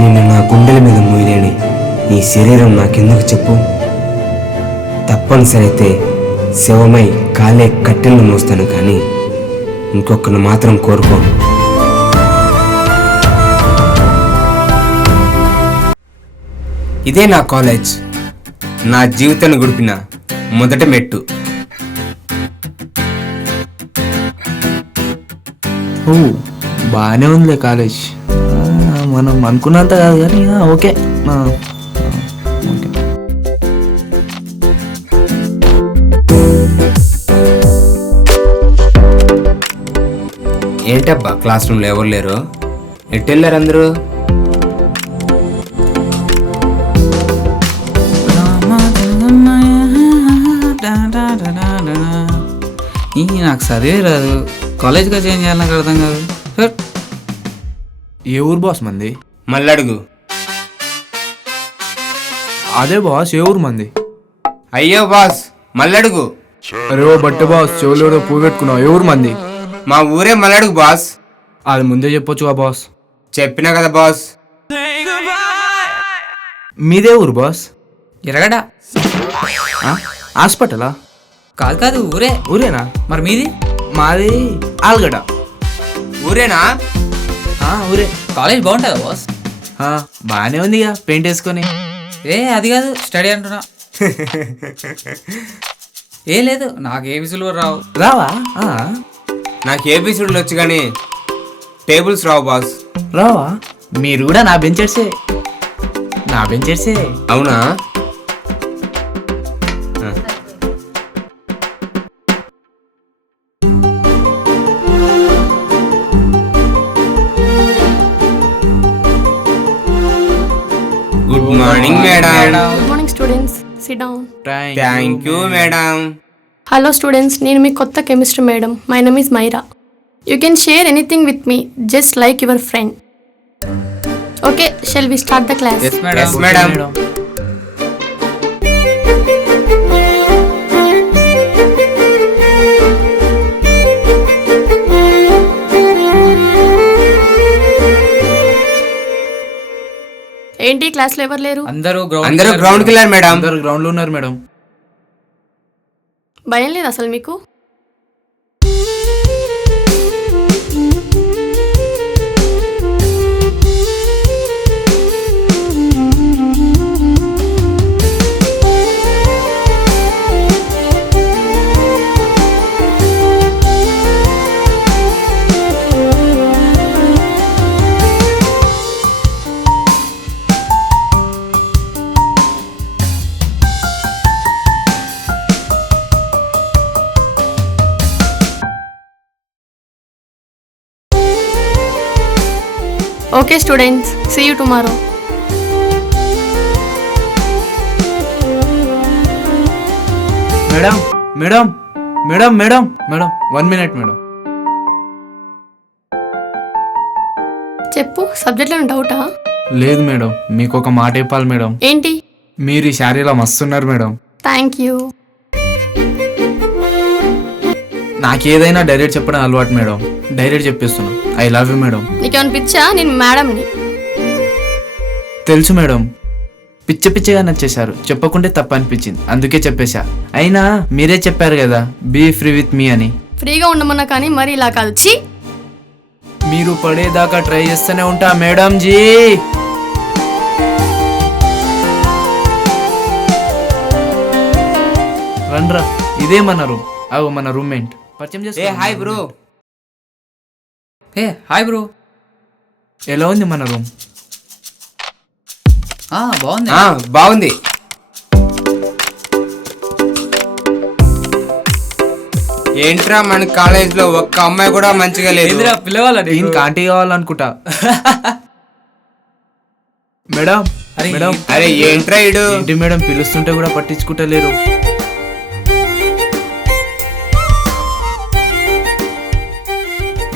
నిన్ను నా గుండెల మీద మోయలేని ఈ శరీరం నాకెందుకు చెప్పు? తప్పనిసరి అయితే శవమై కాలే కట్టెలను మోస్తాను, కానీ ఇంకొకరిని మాత్రం కోరుకోను. ఇదే నా కాలేజ్, నా జీవితాన్ని గుడిపిన మొదటి మెట్టు. ఓ బాగానే ఉందిలే కాలేజ్. మనం అనుకున్నంత కాదు కానీ ఓకే. ఓకే. ఏంటబ్బా క్లాస్ రూమ్లో ఎవరు లేరు? ఎటు వెళ్ళారు అందరూ? నాకు చదివే రాదు, కాలేజ్గా చేంజ్ చేయాలి, నాకు అర్థం కాదు. ఏ ఊరు బాస్ మంది? మళ్ళడుగు. అదే బాస్, ఏ ఊరు మంది? అయ్యో బాస్, మళ్ళడుగు. అరే ఓ బట్టే బాస్, చెవులు పువ్వు పెట్టుకున్నావు, ఏ ఊరు మంది? మా ఊరే మళ్ళడుగు బాస్. అది ముందే చెప్పొచ్చుగా బాస్. చెప్పినా కదా బాస్. మీదే ఊరు బాస్? ఎరగడ హాస్పిటలా? కాదు కాదు, ఊరే. ఊరేనా? మరి మీది? మాది ఆల్గడ్డ. ఊరేనా? ఊరే. కాలేజ్ బాగుంటుందా బాస్? బాగానే ఉంది ఇక పెయింట్ వేసుకొని. అది కాదు, స్టడీ అంటున్నా. లేదు, నాకు ఏ విసులు రావు. రావా? నాకు ఏబిసిడ్లు వచ్చు కానీ టేబుల్స్ రావు బాస్. రావా? మీరు కూడా నా బెంచర్సే. నా బెంచర్సే. అవునా? Good morning madam. Good morning students. Sit down. Thank you madam. Hello students. నేను మీ కొత్త chemistry madam. My name is Myra. You can share anything with me just like your friend. Okay, shall we start the class? Yes madam. Yes, madam. ఏంటి క్లాస్లో ఎవరు లేరు? అందరూ గ్రౌండ్కి వెళ్ళారు madam. అందరు గ్రౌండ్ లో ఉన్నారు మేడం. భయం లేదు అసలు మీకు? Okay students, see you tomorrow. Madam madam madam madam madam 1 minute madam. చెప్పు, సబ్జెక్ట్లో డౌటా? లేదు మేడం, మీకు ఒక మాట చెప్పాలి మేడం. ఏంటి? మీరు ఈ శారీలో మస్తున్నారు మేడం. Thank you. నాకేదైనా డైరెక్ట్ చెప్పడం అలవాటు మేడం. డైరెక్ట్ చెప్పేస్తున్నా, ఐ లవ్ యూ మేడం. నీకేమైనా పిచ్చా? నేను మేడంని. తెలుసు మేడం, పిచ్చ పిచ్చగా నచ్చేశారు. చెప్పకుంటే తప్ప అనిపించింది, అందుకే చెప్పేశా. అయినా మీరే చెప్పారు కదా బీ ఫ్రీ విత్ మీ అని. ఫ్రీగా ఉండమన్నా కానీ మరి ఇలా కాదు. ఛీ! మీరు పడేదాకా ట్రై చేస్తూనే ఉంటా మేడం జీ. రండ్రా, ఇదే మన రూమ్. అవు మన రూమ్మేట్ పరిచయం ఏ హాయ్ బ్రో. Hi bro. ఎలా ఉంది మన రూమ్? బాగుంది. బాగుంది. ఏంట్రా మన కాలేజ్ లో ఒక్క అమ్మాయి కూడా మంచిగా లేదు. పిల్లవాళ్ళ కాంటీ కావాలనుకుంటా. Madam madam. అరే ఏంట్రా ఇడు? ఏంటి మేడం పిలుస్తుంటే కూడా పట్టించుకుంటలేరు.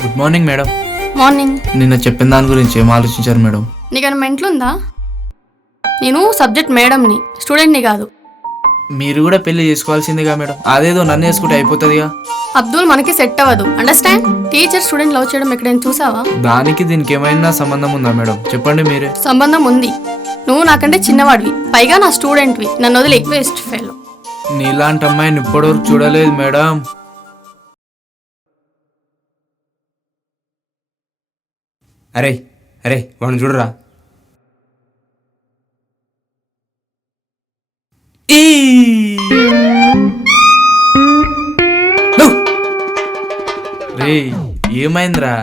Good morning madam. మార్నింగ్. నిన్న చెప్పిన దాని గురించి ఏం ఆలోచించారు మేడం? నీకన్నా మెంట్లుందా? నేను సబ్జెక్ట్ మేడంని, స్టూడెంట్ని కాదు. మీరు కూడా పెళ్లి చేసుకోవాల్సిందిగా మేడం. అదేదో నన్ను వేసుకుంటే అయిపోతుందిగా. అబ్దుల్ మనకి సెట్ అవ్వదు, అండర్స్టాండ్? టీచర్ స్టూడెంట్ లవ్ చేయడం ఎక్కడైనా చూసావా? దానికి దీనికి ఏమైనా సంబంధం ఉందా మేడం? చెప్పండి మీరే. సంబంధం ఉంది. నువ్వు నాకంటే చిన్నవాడివి, పైగా నా స్టూడెంట్వి. నన్ను వదిలి వేస్ట్ ఫెలో. నీలాంటి అమ్మాయిని ఇప్పటివరకు చూడలేదు మేడం. అరే అరే వాడిని చూడరా. రే ఏమైందిరా?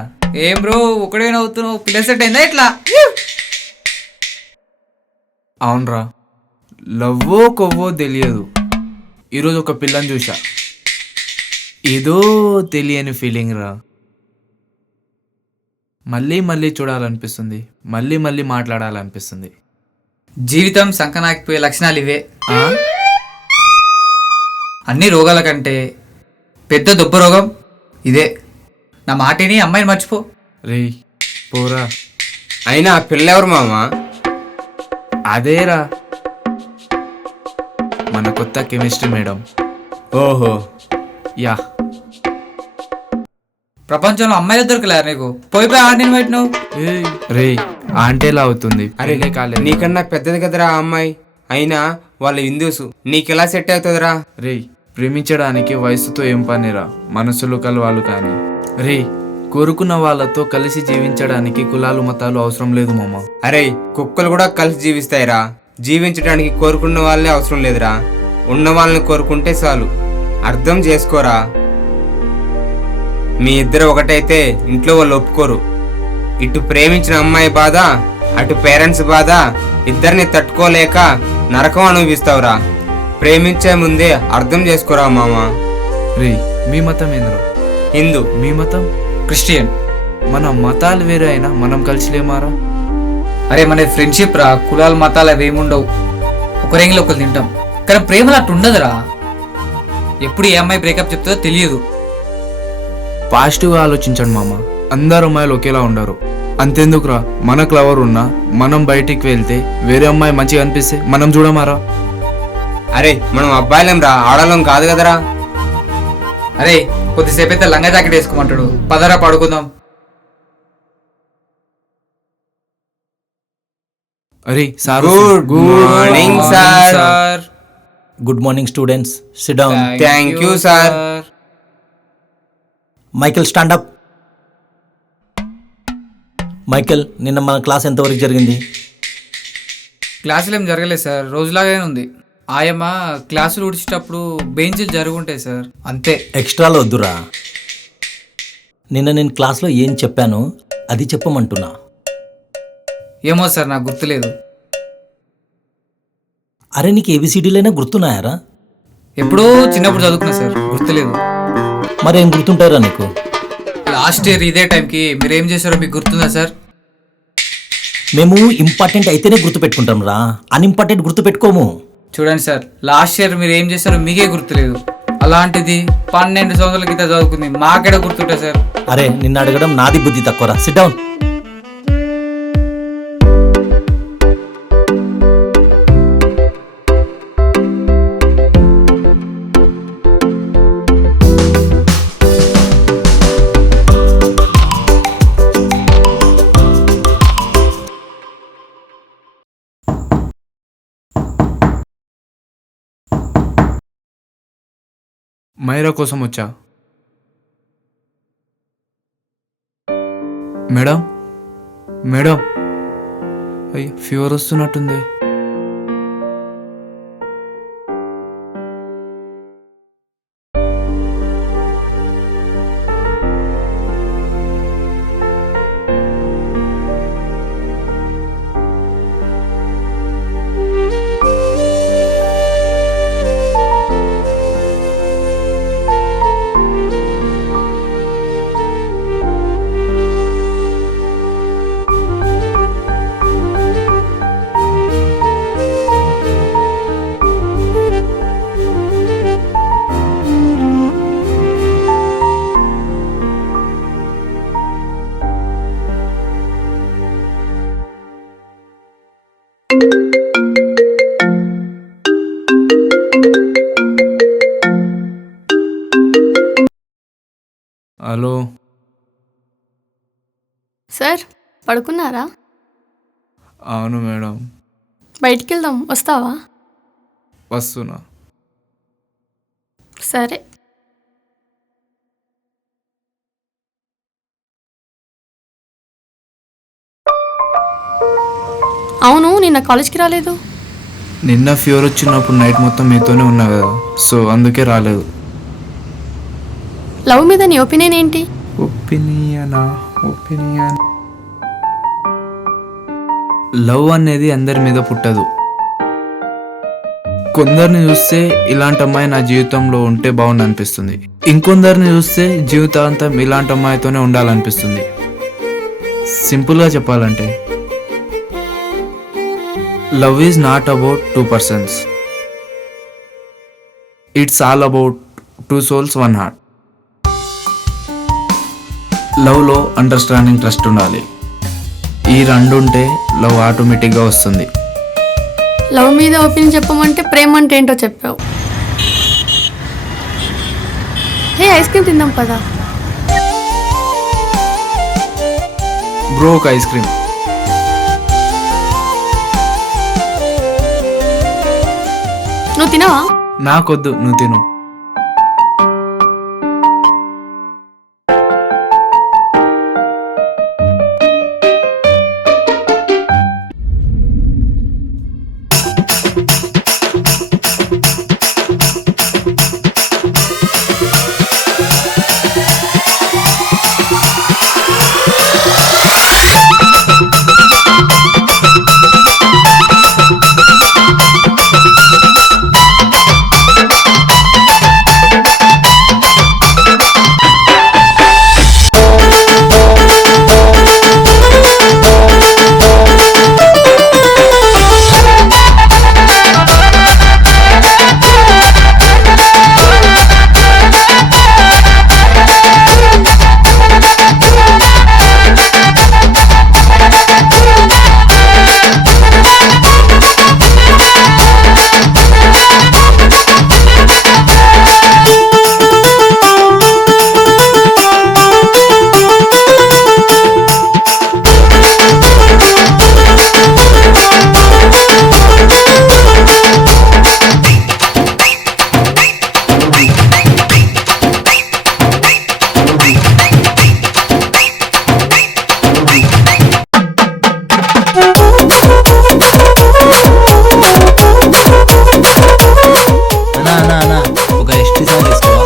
ఏం బ్రో ఒకడే నవ్వుతున్నావు? పిల్ల సెట్ అయిందా ఇట్లా? అవునరా, లవ్వో కొవ్వో తెలియదు. ఈరోజు ఒక పిల్లని చూసా, ఏదో తెలియని ఫీలింగ్ రా. మళ్ళీ మళ్ళీ చూడాలనిపిస్తుంది, మళ్ళీ మళ్ళీ మాట్లాడాలనిపిస్తుంది. జీవితం సంకనాకిపోయే లక్షణాలు ఇవే. ఆ? అన్ని రోగాల కంటే పెద్ద దుబ్బ రోగం ఇదే. నా మాటిని అమ్మాయిని మర్చిపో. రే పోరా. అయినా ఆ పిల్ల ఎవరు మామ? అదేరా మన కొత్త కెమిస్ట్రీ మేడం. ఓహో, యా. ప్రపంచంలో అమ్మాయిలు దొరకలేరు నీకు, పోయిపోయి ఆంటీని పెట్టినావు. రే ఆంటేలా అవుతుంది? అరే పెళ్ళే కాలేదు. నీకన్నా పెద్దది కదరా ఆ అమ్మాయి. అయినా వాళ్ళ హిందూస్, నీకెలా సెట్ అవుతుందిరా? రే ప్రేమించడానికి వయసుతో ఏం పనిరా, మనసులు కలవాలి కానీ. రే కోరుకున్న వాళ్ళతో కలిసి జీవించడానికి కులాలు మతాలు అవసరం లేదు మామ. అరే కుక్కలు కూడా కలిసి జీవిస్తాయిరా. జీవించడానికి కోరుకున్న వాళ్ళే అవసరం లేదురా, ఉన్న వాళ్ళని కోరుకుంటే చాలు. అర్థం చేసుకోరా. మీ ఇద్దరు ఒకటైతే ఇంట్లో వాళ్ళు ఒప్పుకోరు. ఇటు ప్రేమించిన అమ్మాయి బాధ, అటు పేరెంట్స్ బాధ, ఇద్దరిని తట్టుకోలేక నరకం అనుభవిస్తావురా. ప్రేమించే ముందే అర్థం చేసుకోరా మామ. రే మీ మతం ఏంద్రా? హిందూ. మీ మతం క్రిస్టియన్. మన మతాలు వేరే అయినా మనం కలిసి లేమారా? అరే మన ఫ్రెండ్షిప్ రా, కులాలు మతాలు అవి ఏముండవు. ఒక రేంగిలో ఒకరు తింటాం, కానీ ప్రేమలు అట్టు ఉండదురా. ఎప్పుడు ఏ అమ్మాయి బ్రేకప్ చెప్తుందో తెలియదు. పాజిటివ్గా ఆలోచించండి మామ. అందరు అమ్మాయిలు ఒకేలా ఉండరు. అంతెందుకురా, మనకు లవర్ ఉన్నా మనం బయటికి వెళ్తే వేరే అమ్మాయి మంచిగా అనిపిస్తే మనం చూడమారా? అరే మనం అబ్బాయిలం రా, ఆడలం కాదు కదరా. అరే కొద్దిసేపు అయితే లంగా జాకెట్ వేసుకోమంటాడు, పదరా పడుకుందాం. అరే sir. Good morning sir. Good morning, students. Sit down. Thank you, sir. Michael, stand up. Michael, నిన్న మన క్లాస్ ఎంతవరకు జరిగింది? క్లాసులు ఏం జరగలేదు సార్, రోజులాగానే ఉంది. ఆయమ్మ క్లాసులు ఊడ్చేటప్పుడు బెంచ్లు జరుగుంటాయి సార్, అంతే. ఎక్స్ట్రాలో వద్దురా. నిన్న నేను క్లాస్లో ఏం చెప్పానో అది చెప్పమంటున్నా. ఏమో సార్ నాకు గుర్తులేదు. అరే నీకు ఏబిసిడీలైనా గుర్తున్నాయారా? ఎప్పుడో చిన్నప్పుడు చదువుకున్నా సార్, గుర్తులేదు. మరేం గుర్తుంటారా నీకు? లాస్ట్ ఇయర్ ఇదే టైంకి మీరు ఏం చేశారో మీకు గుర్తుందా సార్? మేము ఇంపార్టెంట్ అయితేనే గుర్తుపెట్టుకుంటాం రా, అన్ఇంపార్టెంట్ గుర్తుపెట్టుకోము. చూడండి సార్, లాస్ట్ ఇయర్ మీరు ఏం చేశారో మీకే గుర్తులేదు. అలాంటిది 12 సంవత్సరాల క్రితం చదువుకుంది మాకెడ గుర్తుంటా సార్? అరే నిన్ను అడగడం నాది బుద్ధి తక్కువరా. SIT down. మైరా కోసం వచ్చా. మేడం మేడం, అయ్యో ఫీవర్ వస్తున్నట్టుంది. హలో. సార్ పడుకున్నారా? అవును మేడం, బయటికి వెళ్దాం, వస్తావా? వస్తున్నా. సరే. అవును, నిన్న కాలేజ్కి రాలేదు. నిన్న ఫీవర్ వచ్చినప్పుడు నైట్ మొత్తం మీతోనే ఉన్నా కదా, సో అందుకే రాలేదు. లవ్ మీద నీ ఒపీనియన్ ఏంటి? ఒపీనియన్ లవ్ అనేది అందరి మీద పుట్టదు. కొందరిని చూస్తే ఇలాంటి అమ్మాయి నా జీవితంలో ఉంటే బాగుండు అనిపిస్తుంది, ఇంకొందరిని చూస్తే జీవితాంతం ఇలాంటి అమ్మాయితోనే ఉండాలనిపిస్తుంది. సింపుల్గా చెప్పాలంటే love is not about 2 persons, it's all about 2 souls 1 heart. లవ్లో అండర్స్టాండింగ్, ట్రస్ట్ ఉండాలి. ఈ రెండు ఉంటే లవ్ ఆటోమేటిక్గా వస్తుంది. లవ్ మీద ఒపీనియన్ చెప్పమంటే ప్రేమ అంటే ఏంటో చెప్పావు. హే, ఐస్ క్రీమ్ తిందాం పదా. బ్రో, ఒక ఐస్ క్రీమ్. నువ్వు తినవా? నాకొద్దు, నువ్వు తిను. ఒక ఎస్టీ సాంగ్ వేసుకోవా?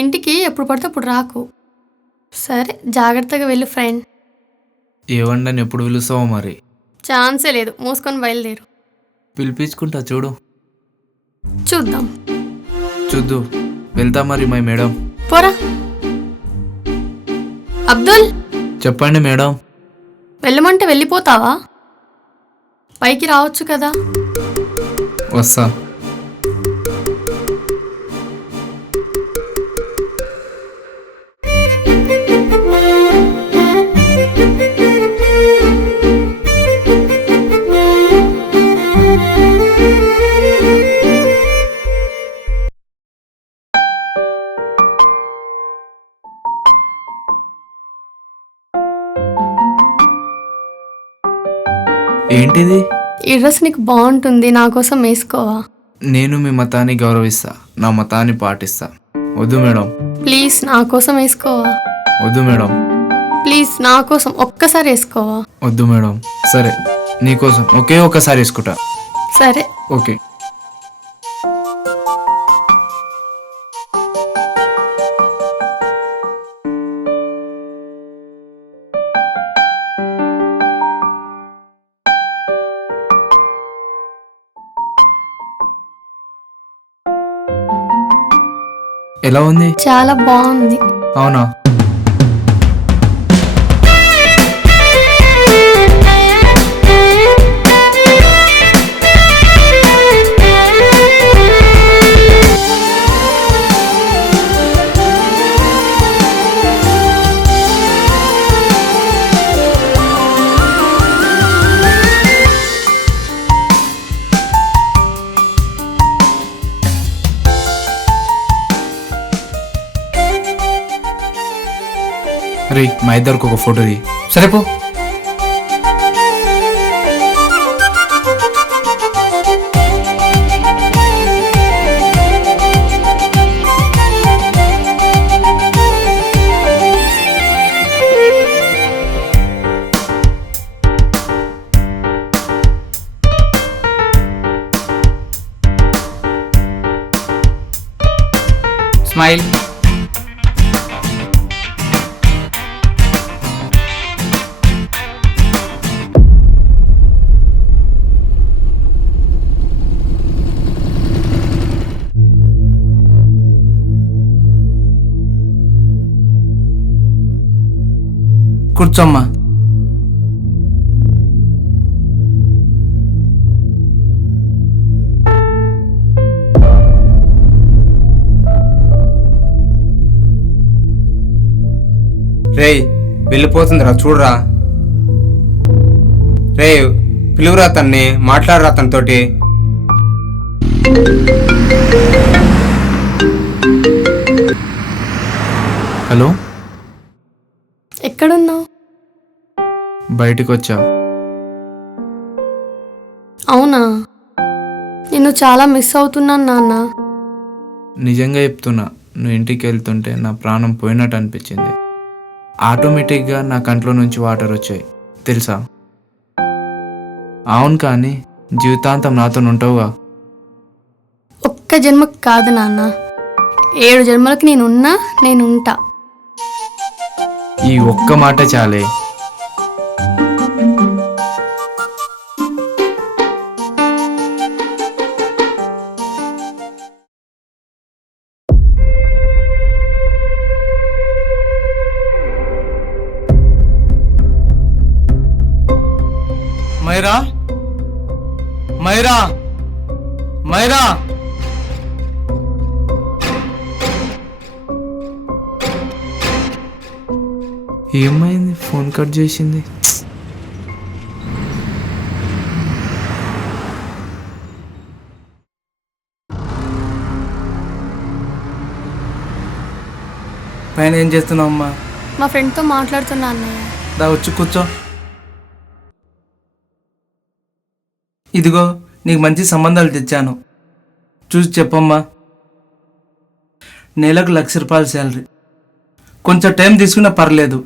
ఇంటికి ఎప్పుడు పడితే అప్పుడు రాకు. సరే, జాగ్రత్తగా వెళ్ళు ఫ్రెండ్. ఏవండని ఎప్పుడు పిలుస్తావో మరి. ఛాన్సే లేదు, మూసుకొని బయలుదేరు. పిలిపించుకుంటా చూడు. చూద్దాం. చూద్దు. వెళ్తా మరి మై మేడం. పోరా. అబ్దుల్, చెప్పండి మేడం. వెళ్ళమంటే వెళ్ళిపోతావా? పైకి రావచ్చు కదా. వస్తా. ఏంటిది? ఈ డ్రెస్ నీకు బాగుంటుంది, నా కోసం వేసుకోవా? నేను మీ మతాన్ని గౌరవిస్తా, నా మతాన్ని పాటిస్తా. వద్దు మేడం, ప్లీజ్ నా కోసం వేసుకోవా? వద్దు మేడం, ప్లీజ్ నా కోసం ఒక్కసారి వేసుకోవా? వద్దు మేడం. సరే, నీకోసం ఒకే ఒక్కసారి వేసుకుంటా. సరే. ఓకే. ఎలా ఉంది? చాలా బాగుంది. అవునా? రే, మా ఇద్దరికి ఒక ఫోటో ది. సరేపో. స్మైల్. కూర్చోమ్మా. రేయ్ వెళ్ళిపోతుందిరా, చూడరా. రే పిలువురా అతన్ని, మాట్లాడరా అతనితోటి. హలో, ఎక్కడున్నావు? బయటికి వచ్చా. అవునా? నిన్ను చాలా మిస్ అవుతున్నాను నాన్న. నిజంగా చెప్తున్నా, నువ్వు ఇంటికి వెళ్తుంటే నా ప్రాణం పోయినట్టు అనిపించింది. ఆటోమేటిక్గా నా కంట్లో నుంచి వాటర్ వచ్చాయి, తెలుసా? అవును, కానీ జీవితాంతం నాతో ఉంటావుగా? ఒక్క జన్మకు కాదు నాన్న, 7 జన్మలకి నేనుంటా. ఈ ఒక్క మాట చాలే. మైరా, మైరా, మైరా. ఏమైంది? ఫోన్ కట్ చేసింది. పైన ఏం చేస్తున్నావు అమ్మా? మా ఫ్రెండ్తో మాట్లాడుతున్నా అన్నయ్య. దా వచ్చి కూర్చో. ఇదిగో నీకు మంచి సంబంధాలు తెచ్చాను, చూసి చెప్పమ్మా. నెలకు ₹1,00,000 శాలరీ. కొంచెం టైం తీసుకున్నా పర్లేదు.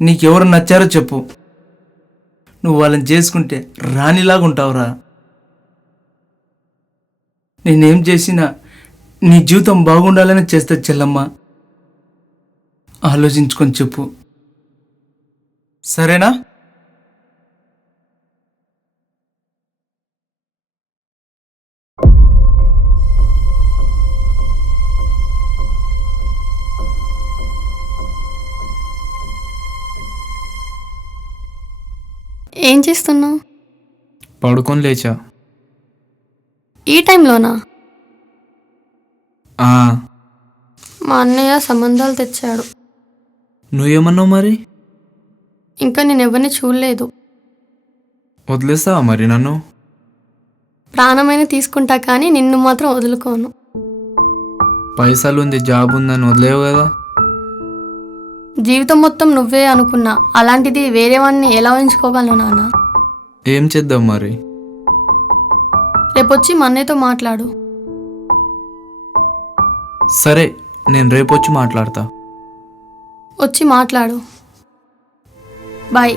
నీకెవరు నచ్చారో చెప్పు, నువ్వు వాళ్ళని చేసుకుంటే రాణిలాగా ఉంటావురా. నేనేం చేసినా నీ జీవితం బాగుండాలని చేస్తే చెల్లమ్మా. ఆలోచించుకొని చెప్పు, సరేనా? ఏం చేస్తున్నావు? పడుకొని లేచా. ఈ టైంలోనా? ఆ, మా అన్నయ్య సంబంధాలు తెచ్చాడు. నువ్వేమన్నావు మరి? ఇంకా నేను ఎవరిని చూడలేదు. వదిలేస్తావా మరి నన్ను? ప్రాణమైన తీసుకుంటా, కానీ నిన్ను మాత్రం వదులుకోను. పైసలు ఉంది, జాబ్ ఉందని వదిలేవు కదా. జీవితం మొత్తం నువ్వే అనుకున్నా, అలాంటిది వేరే వాడిని ఎలా ఉంచుకోగలను నాన్న? ఏం చేద్దాం మరి? రేపొచ్చి మా అన్నయ్యతో మాట్లాడు. సరే, నేను రేపు వచ్చి మాట్లాడతా. వచ్చి మాట్లాడు. బాయ్.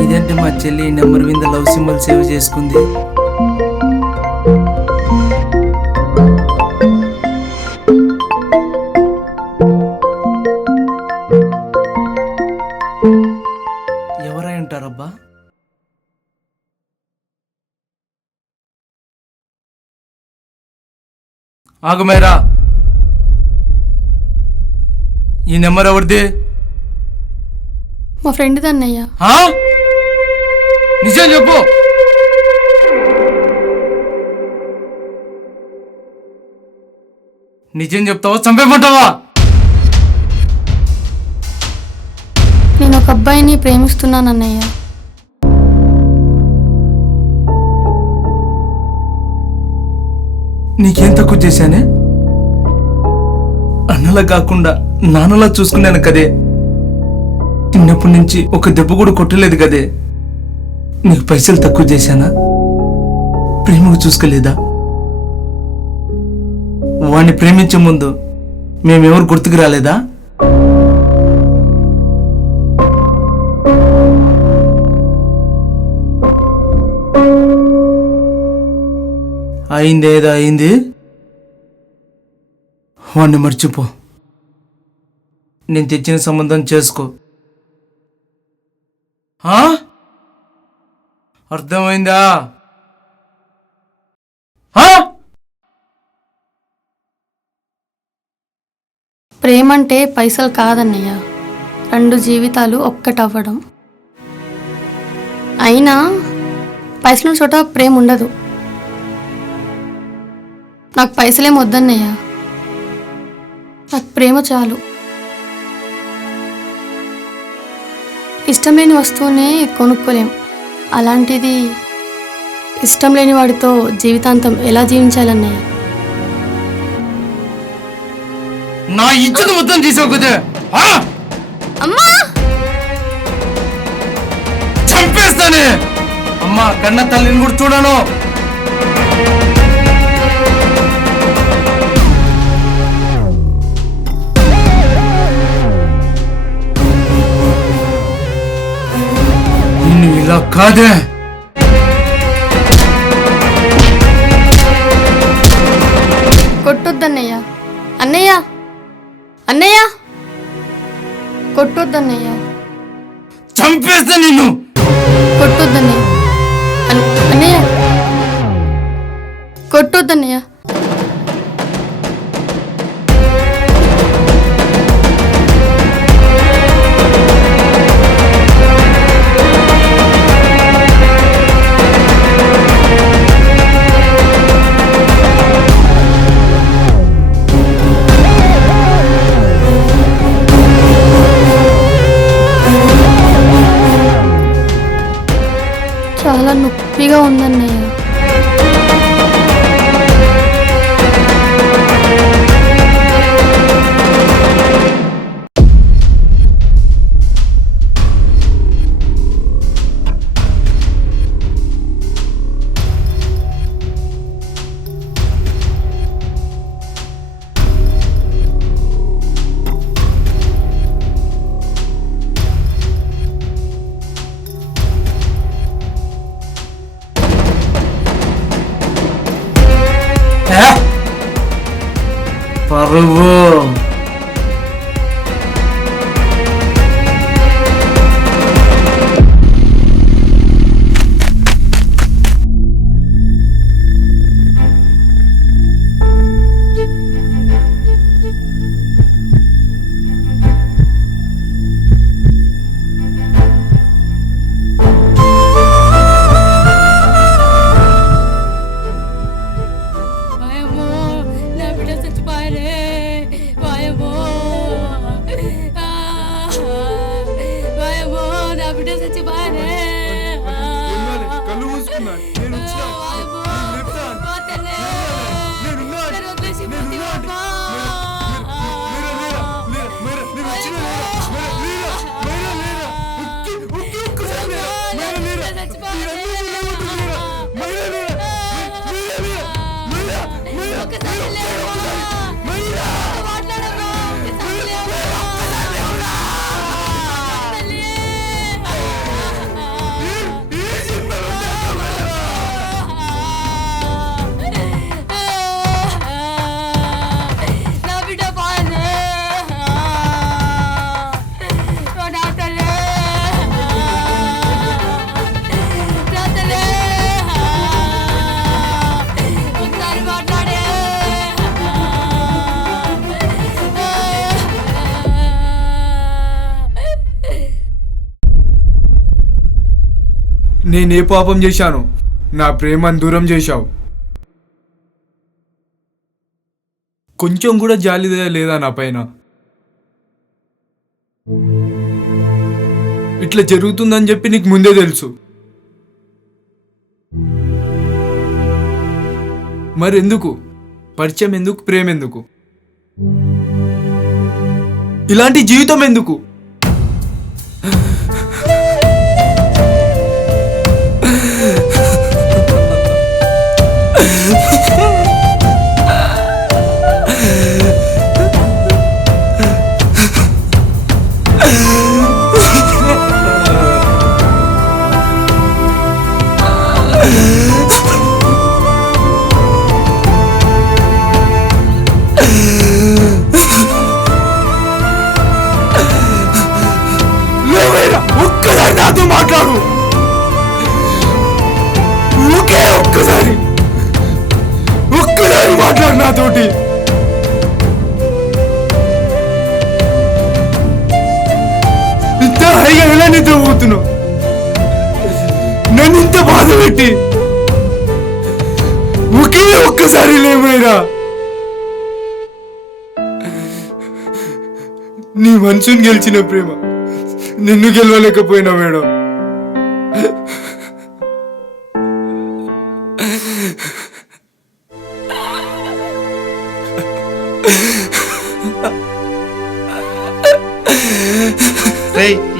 ఇదేంటి మా చెల్లి ఈ నెంబర్ మీద లవ్ సింబల్ సేవ్ చేసుకుంది? ఎవరై ఉంటారబ్బా? ఆగు మేరా, ఈ నెంబర్ ఎవరిది? మా ఫ్రెండ్ అన్నయ్య. ఆ? నిజం చెప్పు. నిజం చెప్తావా చంపేమంటావా? నేను ఒక అబ్బాయిని ప్రేమిస్తున్నాను అన్నయ్య. నీకేం తక్కువ చేశానే? అన్నలా కాకుండా నాన్నలా చూసుకున్నాను కదే. చిన్నప్పటి నుంచి ఒక దెబ్బ కూడా కొట్టలేదు కదే. నీకు పైసలు తక్కువ చేశానా? ప్రేమకు చూసుకోలేదా? వాణ్ణి ప్రేమించే ముందు మేమెవరు గుర్తుకు రాలేదా? అయింది ఏదో అయింది, వాణ్ణి మర్చిపో. నేను తెచ్చిన సంబంధం చేసుకో. అర్థమైందా? ప్రేమంటే పైసలు కాదన్నయ్య, 2 జీవితాలు ఒక్కటవ్వడం. అయినా పైసలు చోట ప్రేమ ఉండదు. నాకు పైసలేం వద్దన్నయ్య, నాకు ప్రేమ చాలు. ఇష్టం లేని వస్తువునే కొనుక్కోలేం, అలాంటిది ఇష్టం లేని వాడితో జీవితాంతం ఎలా జీవించాలన్నయ్య? నా ఇజ్జత్ మొత్తం తీసుకోకదే. అమ్మా, చంపేస్తానే. అమ్మా, కన్న తల్లిని కూడా చూడను. నిన్ను ఇలా కాదే. కొట్టొద్దన్నయ్య. అన్నయ్య, అన్నయ్య, కొట్టొద్దన్నయ్య. చంపేస్తా నిన్ను. కొట్టొద్దన్నయ్య. అన్నయ్య, కొట్టొద్దన్నయ్య. చాలా నొప్పిగా ఉందన్నయ్య. పరువు అన్నా, నేను వచ్చినా. నేను లేపుతా అన్నా. నేనున్నా. నేనున్నా. లేరా, నేను వచ్చినా లేరా. మైరా, లేరా. ఒక్కసారి లేరా. మైరా, లేరా. మీరందరూ లేవద్దు లేరా. మైరా, లేరా. నేనే పాపం చేశాను? నా ప్రేమను దూరం చేశావు. కొంచెం కూడా జాలిదయ లేదా నా పైన? ఇట్లా జరుగుతుందని చెప్పి నీకు ముందే తెలుసు. మరెందుకు పరిచయం? ఎందుకు ప్రేమ? ఎందుకు ఇలాంటి జీవితం? ఎందుకు? ఒక్కసారి నాతో మాట్లాడు. ఒక్కసారి మాట్లాడు నాతోటి. ఇంత హాయిగా ఎలా నిద్రపోతున్నావు? నన్ను ఇంత బాధ పెట్టి ఒక్కసారి లేమైరా. నీ మనసుని గెలిచిన ప్రేమ నిన్ను గెలవలేకపోయినా మేడం.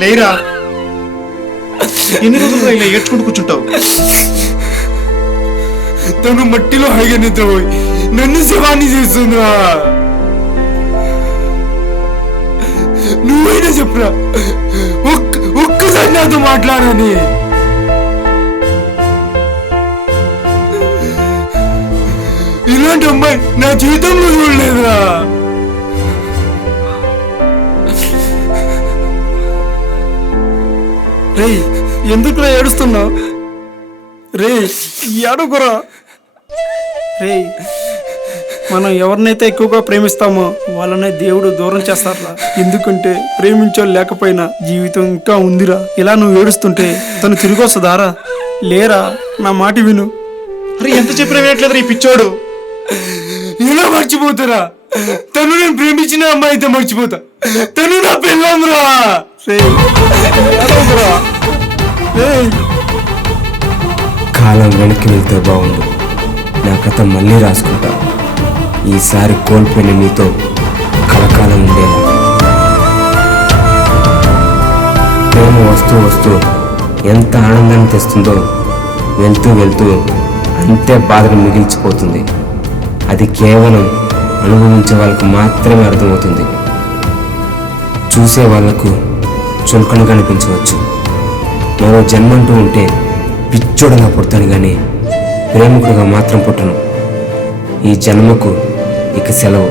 లేరా, ఎన్ని రోజులుగా ఇలా ఏడ్చుకుంటూ కూర్చుంటావు? తను మట్టిలో హాయిగా నిద్రపోయి నన్ను శవాన్ని చేస్తుందా? నువ్వైనా చెప్పురా, ఒక్కసారి నాతో మాట్లాడని. ఇలాంటి అమ్మాయి నా జీవితంలో చూడలేదురా. రే, ఎందుకురా ఏడుస్తున్నావు? రే, ఏడుకురా. రే, మనం ఎవరినైతే ఎక్కువగా ప్రేమిస్తామో వాళ్ళనే దేవుడు దూరం చేస్తారా. ఎందుకంటే ప్రేమించోళ్ళు లేకపోయినా జీవితం ఇంకా ఉందిరా. ఇలా నువ్వు ఏడుస్తుంటే తను తిరిగి వస్తుందారా? లేరా, నా మాట విను. అరే, ఎంత చెప్పినా వినట్లేదురా ఈ పిచ్చోడు. ఎలా మర్చిపోతారా? తను నేను ప్రేమించిన అమ్మాయి అయితే మర్చిపోతా. తను నా పెళ్ళాంరా. కాలం వెనక్కి వెళ్తే బాగుండు. నా కథ మళ్ళీ రాసుకుంటా. ఈసారి కోల్పోయిన నీతో కలకాలం ఉండేలా. ప్రేమ వస్తూ వస్తూ ఎంత ఆనందాన్ని తెస్తుందో వెళ్తూ వెళ్తూ అంతే బాధను మిగిల్చిపోతుంది. అది కేవలం అనుభవించే వాళ్ళకు మాత్రమే అర్థమవుతుంది. చూసే వాళ్లకు చులకనగా కనిపించవచ్చు. మరో జన్మంటూ ఉంటే పిచ్చోడుగా పుడతాను కానీ ప్రేమికుడుగా మాత్రం పుట్టను. ఈ జన్మకు ఇక సెలవు.